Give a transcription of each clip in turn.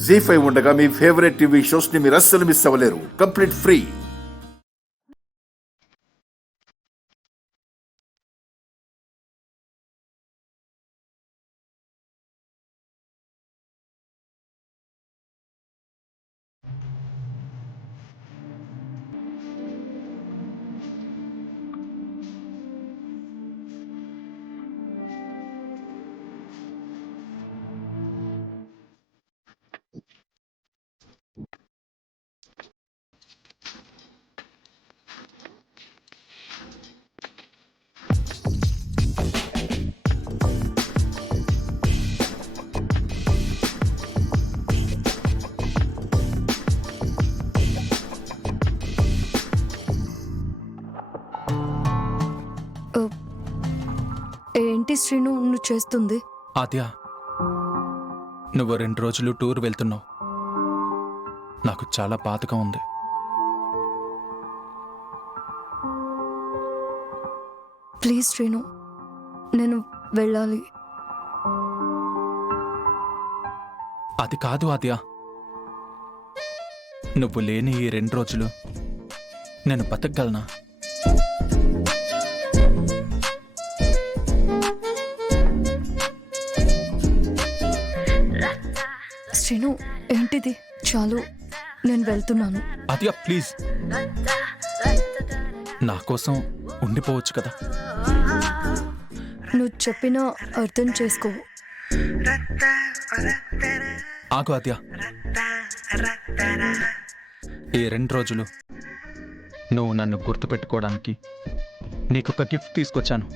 జీ5 ఉండగా మీ favourite TV shows ని మీరు అస్సలు మిస్ అవ్వలేరు. Complete free. ఏంటి శ్రీను నువ్వు చేస్తుంది? ఆద్య, నువ్వు 2 రోజులు టూర్ వెళ్తున్నావు. నాకు చాలా బాధగా ఉంది. ప్లీజ్ శ్రీను, నేను వెళ్ళాలి. అది కాదు ఆద్య, నువ్వు లేని ఈ 2 రోజులు నేను బతకగలనా? శ్రీను, ఏంటిది? చాలు, నేను వెళ్తున్నాను. ఆద్య ప్లీజ్, నా కోసం ఉండిపోవచ్చు కదా. నువ్వు చెప్పినా అర్థం చేసుకో. ఆగు ఆద్య, ఈ 2 రోజులు నువ్వు నన్ను గుర్తుపెట్టుకోవడానికి నీకొక గిఫ్ట్ తీసుకొచ్చాను.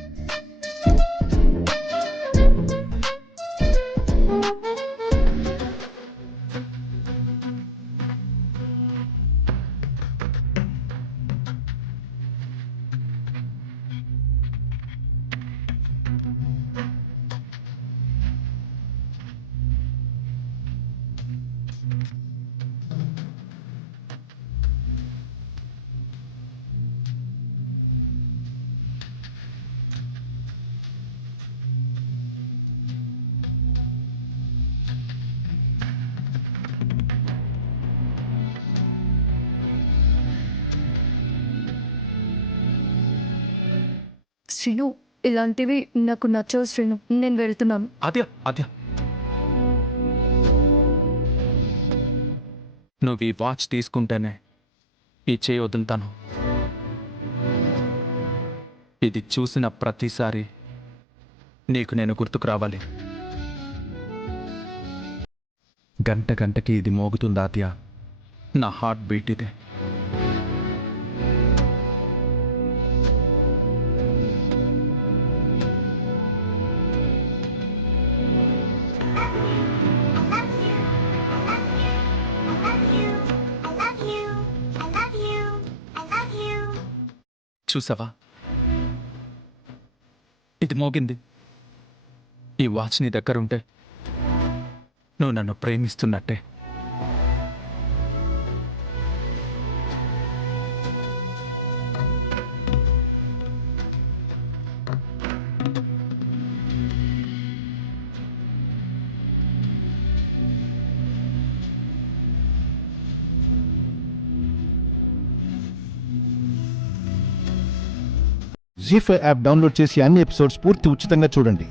శ్రీను, ఇలాంటివి నాకు నచ్చవు శ్రీను, నేను వెళ్తున్నాను. ఆద్య ఆద్య, నువ్వు ఈ వాచ్ తీసుకుంటేనే ఈ చేయి వదులుతాను. ఇది చూసిన ప్రతిసారి నీకు నేను గుర్తుకు రావాలి. గంట గంటకి ఇది మోగుతుంది ఆద్య, నా హార్ట్ బీట్ ఇదే. చూసావా, ఇది మోగింది. ఈ వాచ్ నీ దగ్గర ఉంటే నువ్వు నన్ను ప్రేమిస్తున్నట్టే. జీ5 యాప్ డౌన్లోడ్ చేసి అన్ని ఎపిసోడ్స్ పూర్తి ఉచితంగా చూడండి.